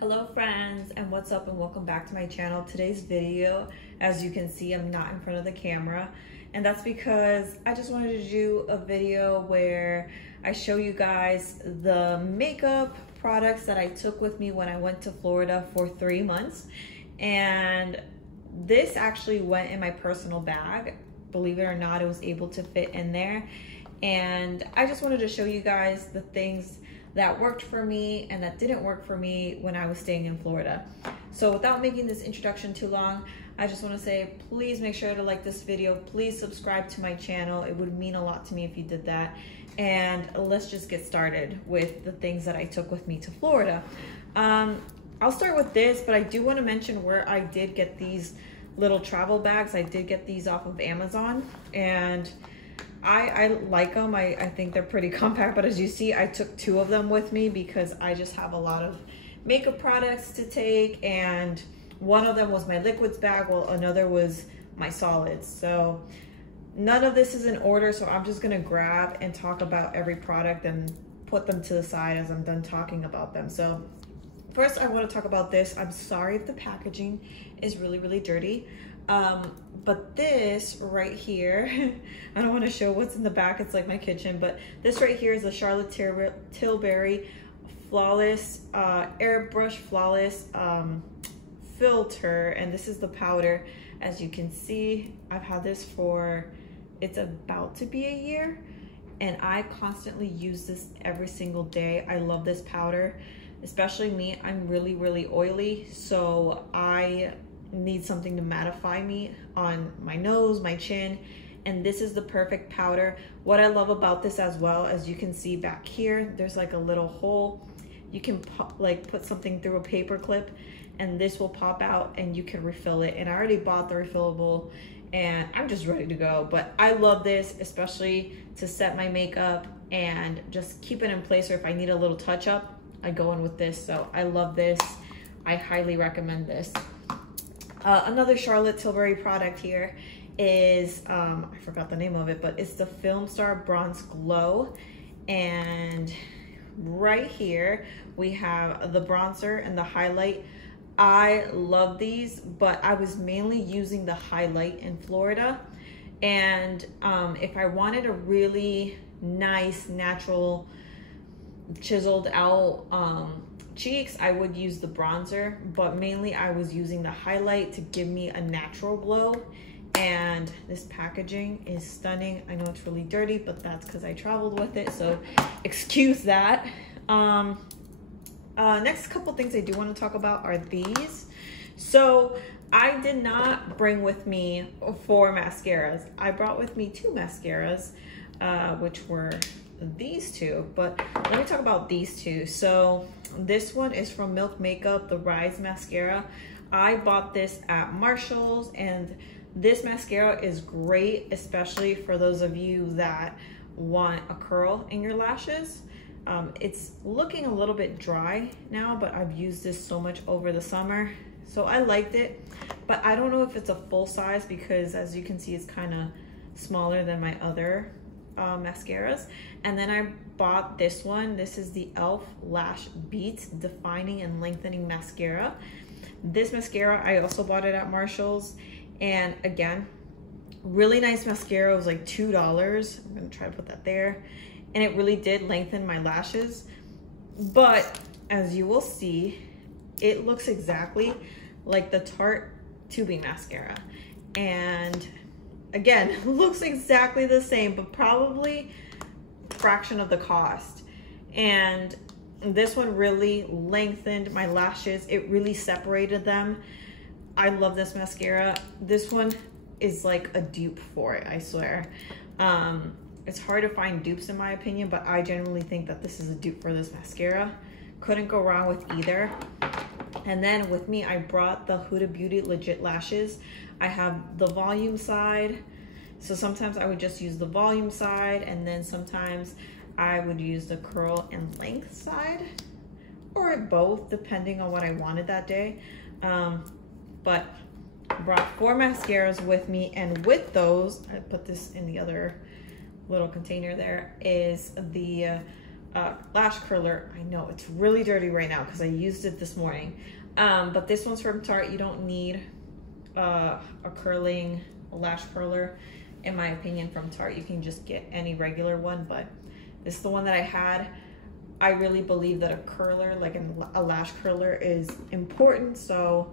Hello friends, and what's up, and welcome back to my channel. Today's video, as you can see, I'm not in front of the camera, and that's because I just wanted to do a video where I show you guys the makeup products that I took with me when I went to Florida for 3 months. And this actually went in my personal bag. Believe it or not, it was able to fit in there. And I just wanted to show you guys the things that worked for me and that didn't work for me when I was staying in Florida. So without making this introduction too long, I just want to say, please make sure to like this video. Please subscribe to my channel. It would mean a lot to me if you did that. And let's just get started with the things that I took with me to Florida. I'll start with this, but I do want to mention where I did get these little travel bags. I did get these off of Amazon, and I like them. I think they're pretty compact, but as you see, I took 2 of them with me because I just have a lot of makeup products to take, and one of them was my liquids bag while another was my solids. So none of this is in order, so I'm just gonna grab and talk about every product and put them to the side as I'm done talking about them. So first, I want to talk about this. I'm sorry if the packaging is really dirty. But this right here, I don't want to show what's in the back. It's like my kitchen, but this right here is a Charlotte Tilbury Flawless, Airbrush Flawless filter. And this is the powder. As you can see, I've had this for, it's about to be a year. And I constantly use this every single day. I love this powder, especially me. I'm really oily. So I need something to mattify me on my nose, my chin, and this is the perfect powder. What I love about this as well, as you can see back here, there's like a little hole. You can put something through a paper clip and this will pop out and you can refill it. And I already bought the refillable and I'm just ready to go. But I love this, especially to set my makeup and just keep it in place, or if I need a little touch up, I go in with this. So I love this. I highly recommend this. Another Charlotte Tilbury product here is, I forgot the name of it, but it's the Film Star Bronze Glow. And right here, we have the bronzer and the highlight. I love these, but I was mainly using the highlight in Florida. And if I wanted a really nice, natural, chiseled out cheeks, I would use the bronzer, but mainly I was using the highlight to give me a natural glow. And this packaging is stunning. I know it's really dirty, but that's because I traveled with it, so excuse that. Next couple things I do want to talk about are these. So I did not bring with me 4 mascaras. I brought with me 2 mascaras, which were these 2, but let me talk about these 2. So this one is from Milk Makeup, the Rise Mascara. I bought this at Marshall's, and this mascara is great, especially for those of you that want a curl in your lashes. It's looking a little bit dry now, but I've used this so much over the summer, so I liked it. But I don't know if it's a full size because, as you can see, it's kind of smaller than my other mascaras. And then I bought this one. This is the e.l.f. Lash Beats Defining and Lengthening Mascara. This mascara, I also bought it at Marshall's, and again, really nice mascara. It was like $2. I'm gonna try to put that there, and it really did lengthen my lashes. But as you will see, it looks exactly like the Tarte tubing mascara, and again, looks exactly the same, but probably fraction of the cost. And this one really lengthened my lashes. It really separated them. I love this mascara. This one is like a dupe for it, I swear. It's hard to find dupes in my opinion, but I genuinely think that this is a dupe for this mascara. Couldn't go wrong with either. And then with me, I brought the Huda Beauty Legit Lashes. I have the volume side. So sometimes I would just use the volume side, and then sometimes I would use the curl and length side, or both, depending on what I wanted that day. But brought 4 mascaras with me, and with those, I put this in the other little container there, is the lash curler. I know it's really dirty right now because I used it this morning. But this one's from Tarte. You don't need a lash curler, in my opinion, from Tarte. You can just get any regular one, but this is the one that I had. I really believe that a curler, like a lash curler, is important, so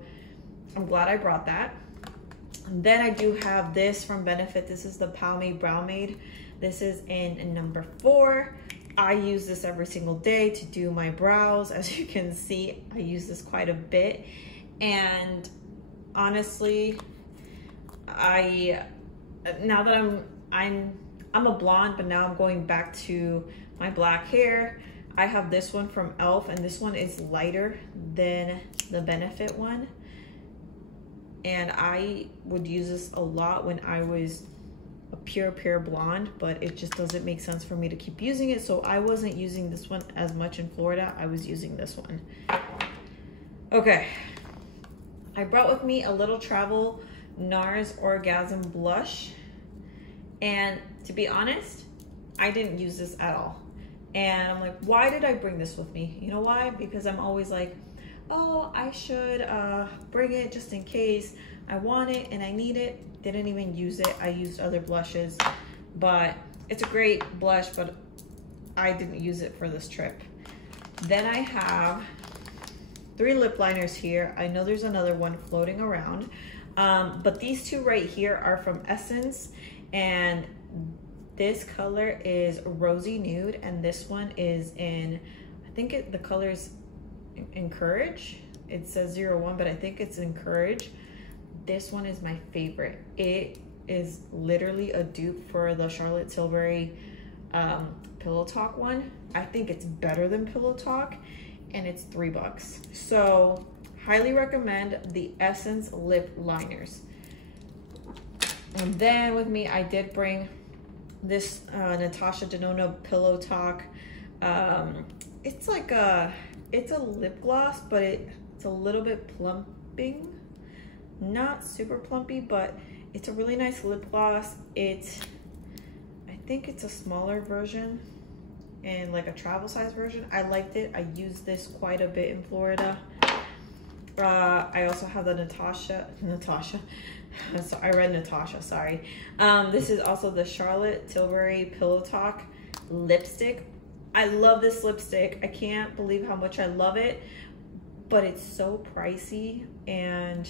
I'm glad I brought that. And then I do have this from Benefit. This is the Pomade Brow Made. This is in number 4. I use this every single day to do my brows. As you can see, I use this quite a bit. And honestly, now that I'm a blonde, but now I'm going back to my black hair. I have this one from e.l.f. and this one is lighter than the Benefit one. And I would use this a lot when I was a pure blonde, but it just doesn't make sense for me to keep using it. So I wasn't using this one as much in Florida. I was using this one. Okay. I brought with me a Little Travel NARS Orgasm Blush. And to be honest, I didn't use this at all. And I'm like, why did I bring this with me? You know why? Because I'm always like, oh, I should bring it just in case I want it and I need it. Didn't even use it. I used other blushes, but it's a great blush, but I didn't use it for this trip. Then I have 3 lip liners here. I know there's another one floating around, but these 2 right here are from Essence, and this color is Rosy Nude, and this one is in, I think the color is Encourage. It says 01, but I think it's Encourage. This one is my favorite. It is literally a dupe for the Charlotte Tilbury Pillow Talk one. I think it's better than Pillow Talk, and it's $3. So highly recommend the Essence lip liners. And then with me, I did bring this Natasha Denona Pillow Talk. It's like it's a lip gloss, but it's a little bit plumping. Not super plumpy, but it's a really nice lip gloss. I think it's a smaller version and like a travel size version. I liked it. I used this quite a bit in Florida. I also have the Natasha. So I read Natasha, sorry. This is also the Charlotte Tilbury Pillow Talk lipstick. I love this lipstick. I can't believe how much I love it, but it's so pricey, and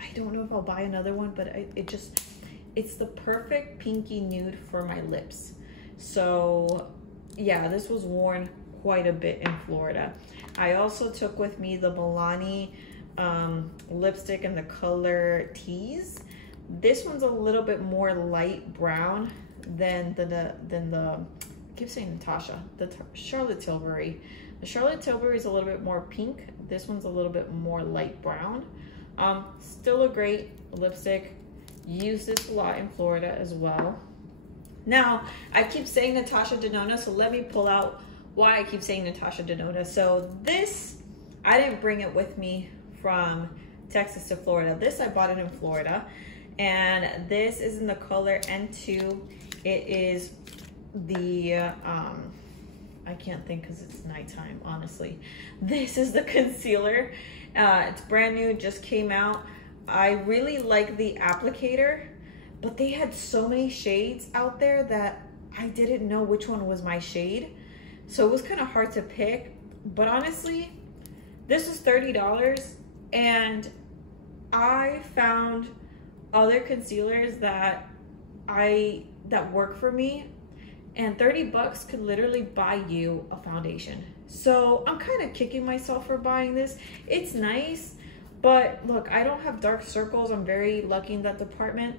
I don't know if I'll buy another one, but it's the perfect pinky nude for my lips. So yeah, this was worn quite a bit in Florida. I also took with me the Milani lipstick in the color Tease. This one's a little bit more light brown than the I keep saying Natasha, the Charlotte Tilbury. The Charlotte Tilbury is a little bit more pink. This one's a little bit more light brown. Still a great lipstick. Use this a lot in Florida as well. Now, I keep saying Natasha Denona, so let me pull out why I keep saying Natasha Denona. So this, I didn't bring it with me from Texas to Florida. This, I bought it in Florida. And this is in the color N2. It is the, I can't think because it's nighttime, honestly. This is the concealer. It's brand new, just came out. I really like the applicator, but they had so many shades out there that I didn't know which one was my shade. So it was kind of hard to pick, but honestly, this was $30, and I found other concealers that work for me, and $30 could literally buy you a foundation. So I'm kind of kicking myself for buying this. It's nice, but look, I don't have dark circles. I'm very lucky in that department.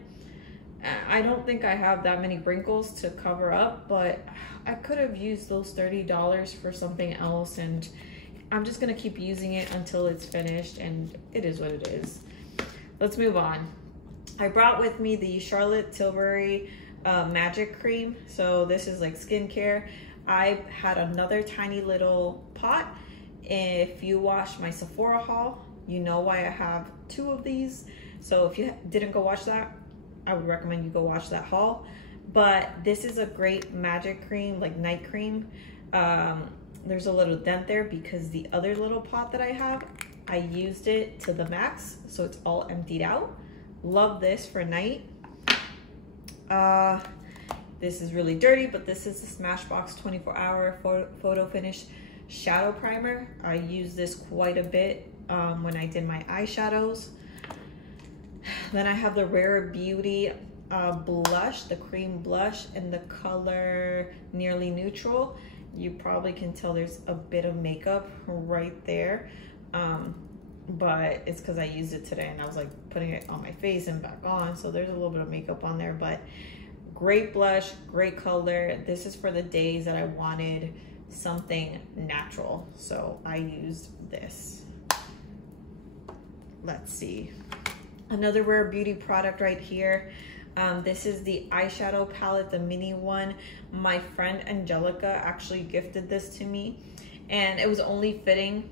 I don't think I have that many wrinkles to cover up, but I could have used those $30 for something else, and I'm just gonna keep using it until it's finished, and it is what it is. Let's move on. I brought with me the Charlotte Tilbury Magic Cream. So this is like skincare. I had another tiny little pot. If you watched my Sephora haul, you know why I have 2 of these. So if you didn't go watch that, I would recommend you go watch that haul. But this is a great magic cream, like night cream. There's a little dent there because the other little pot that I have, I used it to the max, so it's all emptied out. Love this for night. This is really dirty, but this is the Smashbox 24-hour photo finish shadow primer. I use this quite a bit when I did my eyeshadows. Then I have the Rare Beauty blush, the cream blush in the color Nearly Neutral. You probably can tell there's a bit of makeup right there, but it's because I used it today and I was like putting it on my face and back on, so there's a little bit of makeup on there. But great blush, great color. This is for the days that I wanted something natural, so I used this. Let's see, another Rare Beauty product right here. This is the eyeshadow palette, the mini one. My friend Angelica actually gifted this to me, and it was only fitting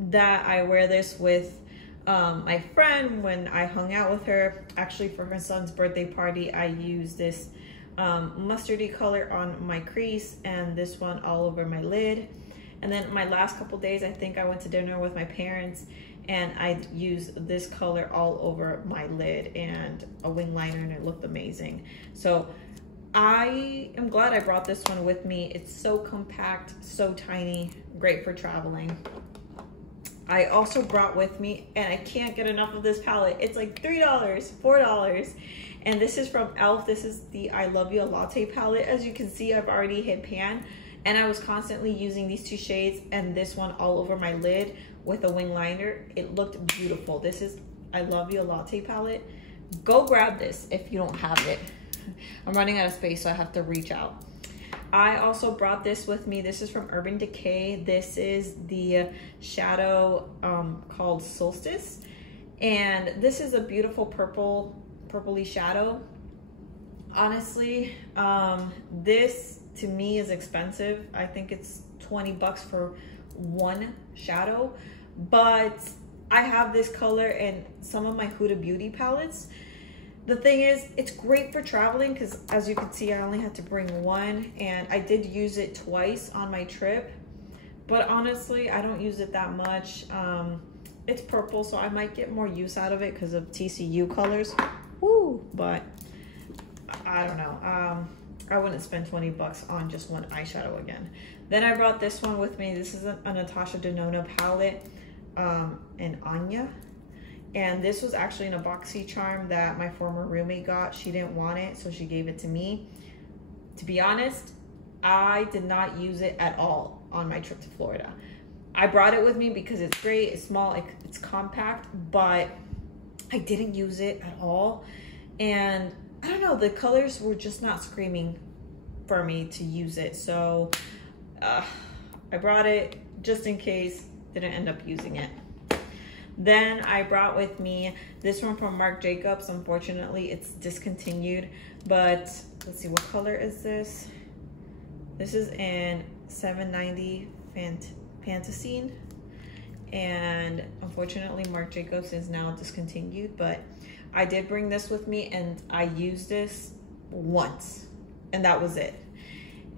that I wear this with my friend when I hung out with her. Actually, for her son's birthday party, I used this mustardy color on my crease and this one all over my lid. And then my last couple days, I think I went to dinner with my parents and I used this color all over my lid and a wing liner, and it looked amazing. So I am glad I brought this one with me. It's so compact, so tiny, great for traveling. I also brought with me, and I can't get enough of this palette. It's like $3, $4. And this is from e.l.f. This is the I Love You Latte palette. As you can see, I've already hit pan, and I was constantly using these two shades and this one all over my lid with a wing liner. It looked beautiful. This is I Love You Latte palette. Go grab this if you don't have it. I'm running out of space, so I have to reach out. I also brought this with me. This is from Urban Decay. This is the shadow called Solstice, and this is a beautiful purpley shadow. Honestly, this to me is expensive. I think it's 20 bucks for one shadow, but I have this color in some of my Huda Beauty palettes. The thing is, it's great for traveling because, as you can see, I only had to bring one, and I did use it twice on my trip, but honestly, I don't use it that much. It's purple, so I might get more use out of it because of TCU colors. Woo! But I don't know. I wouldn't spend 20 bucks on just one eyeshadow again. Then I brought this one with me. This is a Natasha Denona palette in Anya. And this was actually an BoxyCharm that my former roommate got. She didn't want it, so she gave it to me. To be honest, I did not use it at all on my trip to Florida. I brought it with me because it's great, it's small, it's compact, but I didn't use it at all. And I don't know, the colors were just not screaming for me to use it. So I brought it just in case, didn't end up using it. Then I brought with me this one from Marc Jacobs. Unfortunately, it's discontinued, but let's see, what color is this? This is in 790 Fantasine, and unfortunately Marc Jacobs is now discontinued, but I did bring this with me and I used this once and that was it.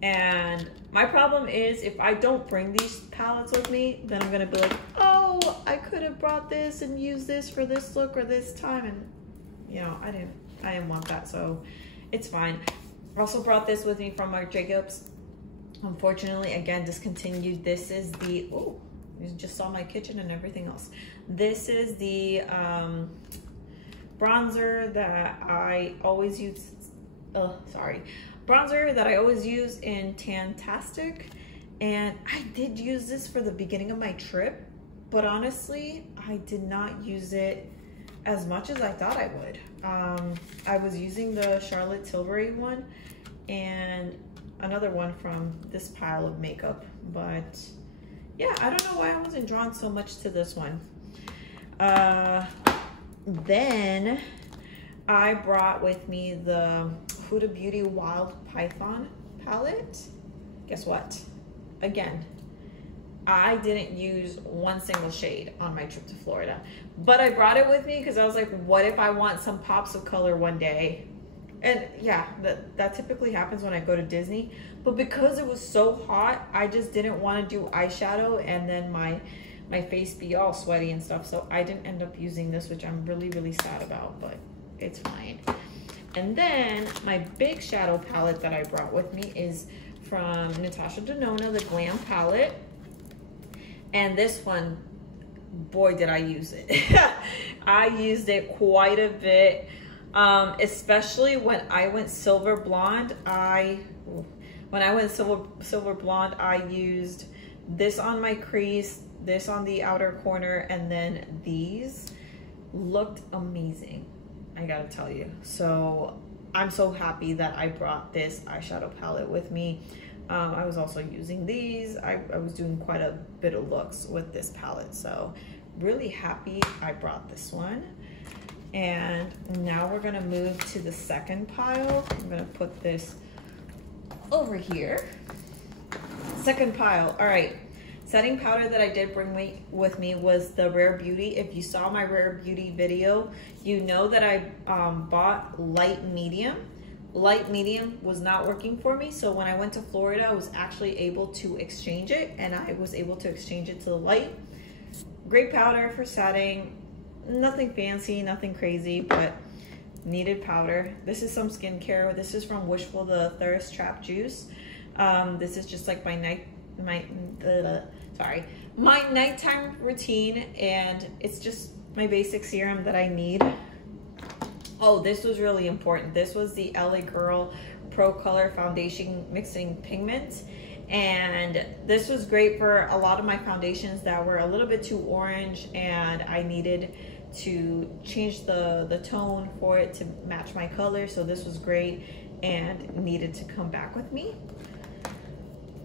And my problem is, if I don't bring these palettes with me, then I'm gonna be like, oh, I could have brought this and used this for this look or this time, and you know, I didn't want that, so it's fine. I also brought this with me from Marc Jacobs. Unfortunately, again, discontinued. This is the, oh, you just saw my kitchen and everything else. This is the bronzer that I always use, bronzer that I always use in Tantastic. And I did use this for the beginning of my trip, but honestly, I did not use it as much as I thought I would. I was using the Charlotte Tilbury one and another one from this pile of makeup, but yeah, I don't know why I wasn't drawn so much to this one. Then I brought with me the Huda Beauty Wild Python palette. Guess what? Again, I didn't use one single shade on my trip to Florida, but I brought it with me because I was like, what if I want some pops of color one day? And yeah, that typically happens when I go to Disney. But because it was so hot, I just didn't want to do eyeshadow and then my face be all sweaty and stuff. So I didn't end up using this, which I'm really, really sad about, but it's fine. And then my big shadow palette that I brought with me is from Natasha Denona, the Glam palette. And this one, boy, did I use it. I used it quite a bit, especially when I went silver blonde. When I went silver blonde, I used this on my crease, this on the outer corner, and then these looked amazing, I gotta tell you. So I'm so happy that I brought this eyeshadow palette with me. I was also using these. I was doing quite a bit of looks with this palette, so really happy I brought this one. And now we're gonna move to the second pile. I'm gonna put this over here. Second pile. All right, setting powder that I did bring with me was the Rare Beauty. If you saw my Rare Beauty video, you know that I bought light medium. Light medium was not working for me, so when I went to Florida, I was actually able to exchange it, and I was able to exchange it to the light. Great powder for setting. Nothing fancy, nothing crazy, but needed powder. This is some skincare. This is from Wishful, the Thirst Trap Juice. This is just like my nighttime routine, and it's just my basic serum that I need. Oh, this was really important. This was the LA Girl Pro Color Foundation Mixing Pigment. And this was great for a lot of my foundations that were a little bit too orange, and I needed to change the tone for it to match my color. So this was great and needed to come back with me.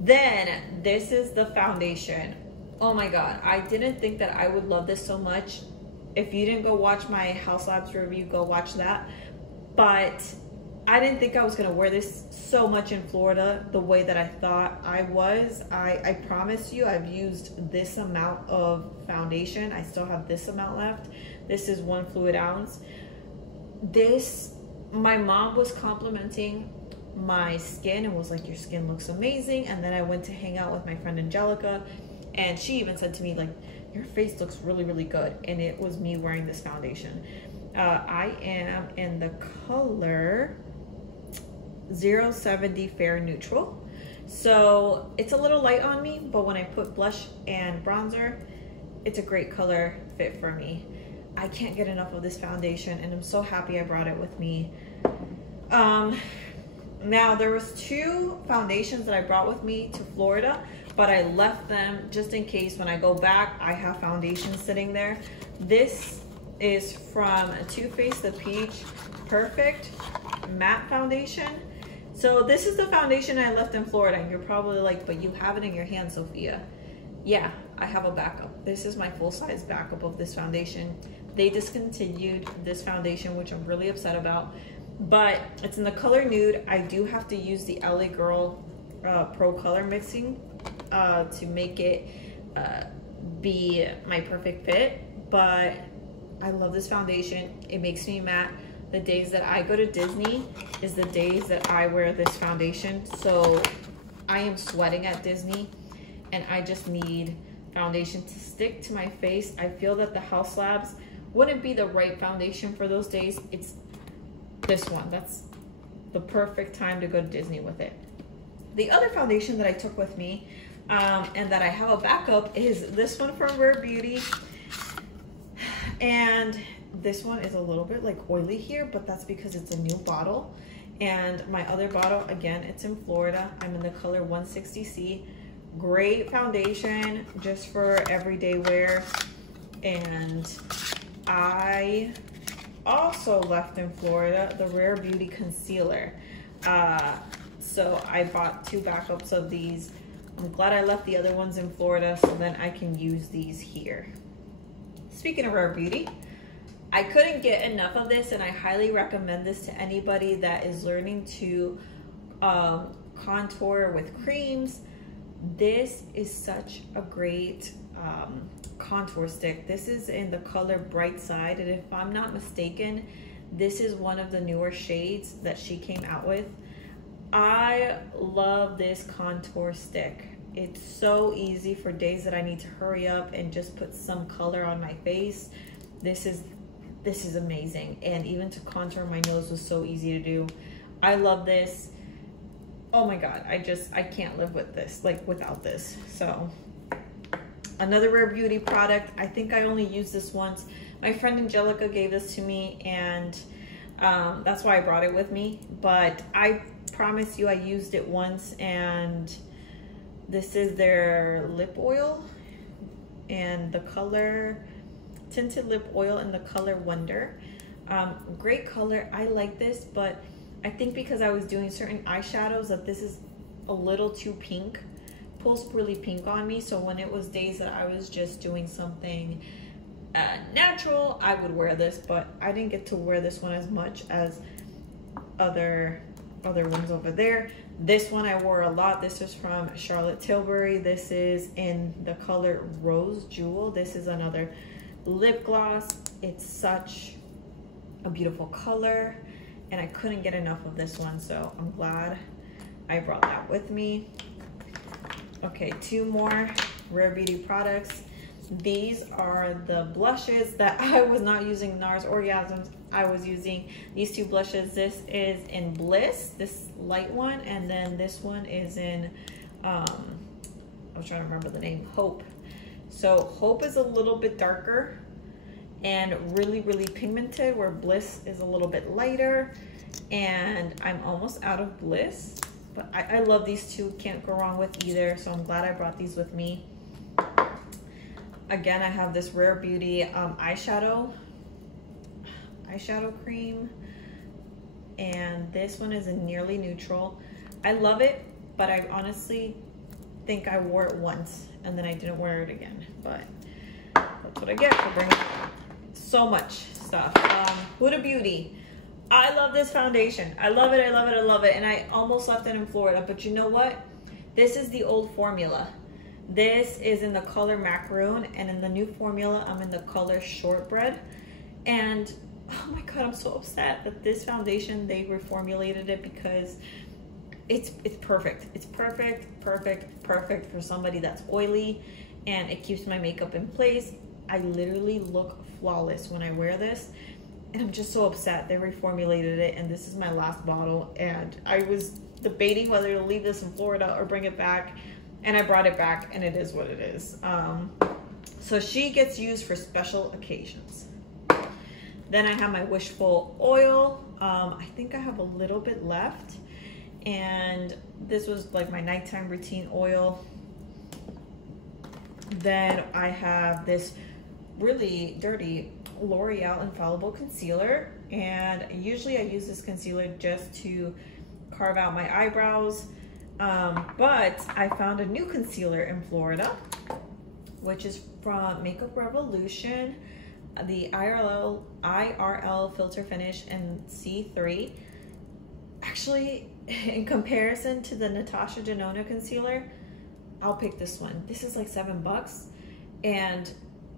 Then this is the foundation. Oh my God, I didn't think that I would love this so much. If you didn't go watch my Haus Labs review, go watch that. But I didn't think I was gonna wear this so much in Florida the way that I thought I was. I promise you, I've used this amount of foundation. I still have this amount left. This is 1 fluid ounce. This, my mom was complimenting my skin and was like, your skin looks amazing. And then I went to hang out with my friend Angelica, and she even said to me, like, your face looks really, really good. And it was me wearing this foundation. I am in the color 070 Fair Neutral. So it's a little light on me, but when I put blush and bronzer, it's a great color fit for me. I can't get enough of this foundation, and I'm so happy I brought it with me. Now there was 2 foundations that I brought with me to Florida, but I left them just in case when I go back, I have foundation sitting there. This is from Too Faced the Peach Perfect Matte Foundation. So this is the foundation I left in Florida, and you're probably like, but you have it in your hand, Sophia. Yeah, I have a backup. This is my full-size backup of this foundation. They discontinued this foundation, which I'm really upset about, but it's in the color nude. I do have to use the LA Girl Pro Color Mixing to make it be my perfect fit, but I love this foundation. It makes me matte. The days that I go to Disney is the days that I wear this foundation. So I am sweating at Disney, and I just need foundation to stick to my face. I feel that the Haus Labs wouldn't be the right foundation for those days. It's this one. That's the perfect time to go to Disney with it. The other foundation that I took with me and that I have a backup is this one from Rare Beauty. And this one is a little bit like oily here, but that's because it's a new bottle. And my other bottle, again, it's in Florida. I'm in the color 160C. Great foundation just for everyday wear. And I also left in Florida the Rare Beauty Concealer. So I bought 2 backups of these. I'm glad I left the other ones in Florida so then I can use these here. Speaking of Rare Beauty, I couldn't get enough of this, and I highly recommend this to anybody that is learning to contour with creams. This is such a great contour stick. This is in the color Bright Side, and if I'm not mistaken, This is one of the newer shades that she came out with. I love this contour stick. It's so easy for days that I need to hurry up and just put some color on my face. This is amazing. And even to contour my nose was so easy to do. I love this. Oh my God, I can't live with this, like without this. So another Rare Beauty product. I think I only used this once. My friend Angelica gave this to me, and that's why I brought it with me. But I promise you I used it once, and this is their lip oil and the color tinted lip oil in the color Wonder. Great color. I like this, but I think because I was doing certain eyeshadows that this is a little too pink, pulls really pink on me. So when it was days that I was just doing something natural, I would wear this, but I didn't get to wear this one as much as other ones over there. This one I wore a lot. This is from Charlotte Tilbury. This is in the color Rose Jewel. This is another lip gloss. It's such a beautiful color, and I couldn't get enough of this one, so I'm glad I brought that with me. Okay, two more Rare Beauty products. These are the blushes that I was not using NARS Orgasms. I was using these two blushes. This is in Bliss, this light one, and then this one is in, I was trying to remember the name, Hope. So Hope is a little bit darker and really, really pigmented, where Bliss is a little bit lighter. And I'm almost out of Bliss, but I love these two. Can't go wrong with either, so I'm glad I brought these with me. Again, I have this Rare Beauty eyeshadow cream, and this one is in Nearly Neutral. I love it, but I honestly think I wore it once and then I didn't wear it again, but that's what I get for bringing so much stuff. Huda Beauty. I love this foundation. I love it, I love it, I love it. And I almost left it in Florida, but you know what? This is the old formula. This is in the color Macaroon, and in the new formula, I'm in the color Shortbread. And oh my God, I'm so upset that this foundation, they reformulated it, because it's perfect. It's perfect for somebody that's oily, and it keeps my makeup in place. I literally look flawless when I wear this, and I'm just so upset they reformulated it, and this is my last bottle, and I was debating whether to leave this in Florida or bring it back, and I brought it back, and it is what it is. So she gets used for special occasions. Then I have my Wishful oil. I think I have a little bit left, and this was like my nighttime routine oil. Then I have this really dirty L'Oreal Infallible Concealer, and usually I use this concealer just to carve out my eyebrows, but I found a new concealer in Florida, which is from Makeup Revolution, the IRL Filter Finish in C3. Actually, in comparison to the Natasha Denona concealer, I'll pick this one. This is like $7, and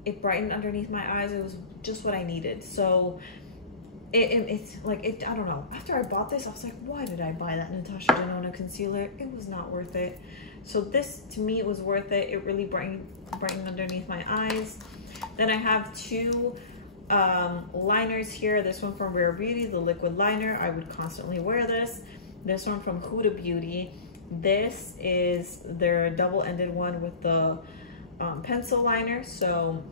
it brightened underneath my eyes. It was just what I needed. So it's like, I don't know. After I bought this, I was like, why did I buy that Natasha Denona concealer? It was not worth it. So this, to me, it was worth it. It really brightened underneath my eyes. Then I have two liners here. This one from Rare Beauty, the liquid liner. I would constantly wear this. This one from Huda Beauty. This is their double-ended one with the pencil liner. So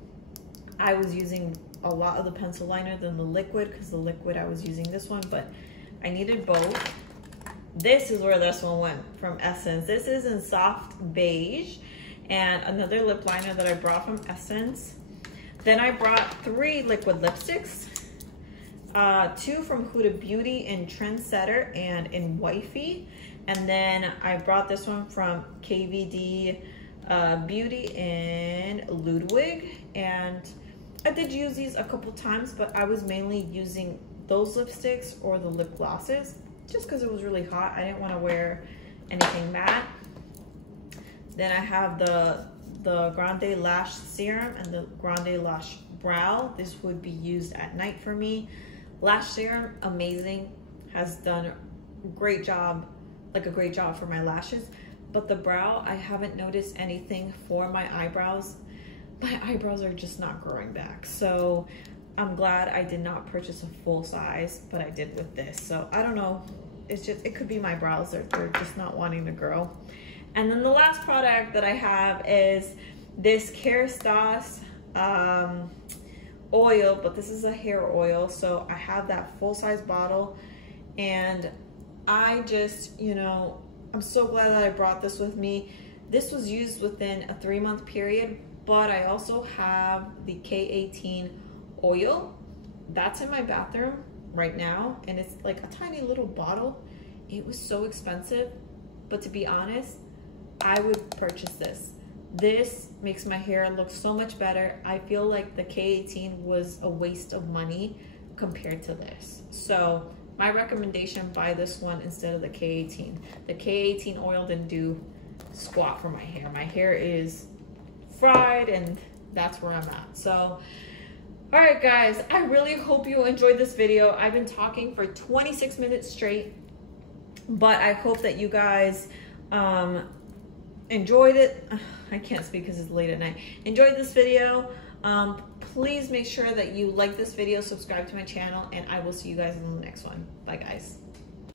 I was using a lot of the pencil liner than the liquid, because the liquid I was using this one, but I needed both. This is where this one went, from Essence. This is in Soft Beige, and another lip liner that I brought from Essence. Then I brought 3 liquid lipsticks, 2 from Huda Beauty in Trendsetter and in Wifey, and then I brought this one from KVD Beauty in Ludwig. And I did use these a couple times, but I was mainly using those lipsticks or the lip glosses, just because it was really hot. I didn't want to wear anything matte. Then I have the Grande Lash Serum and the Grande Lash Brow. This would be used at night for me. Lash Serum, amazing, has done a great job, like a great job for my lashes. But the brow, I haven't noticed anything for my eyebrows. My eyebrows are just not growing back. So I'm glad I did not purchase a full size, but I did with this. So I don't know, it's just, it could be my brows, they're just not wanting to grow. And then the last product that I have is this Kerastase oil, but this is a hair oil. So I have that full-size bottle, and I just, you know, I'm so glad that I brought this with me. This was used within a 3-month period, but I also have the K18 oil. That's in my bathroom right now, and it's like a tiny little bottle. It was so expensive, but to be honest, I would purchase this. This makes my hair look so much better. I feel like the K18 was a waste of money compared to this. So my recommendation, buy this one instead of the K18. The K18 oil didn't do squat for my hair. My hair is fried, and that's where I'm at. So, all right guys, I really hope you enjoyed this video. I've been talking for 26 minutes straight, but I hope that you guys enjoyed it. I can't speak because it's late at night. Enjoyed this video. Please make sure that you like this video, subscribe to my channel, and I will see you guys in the next one. Bye guys.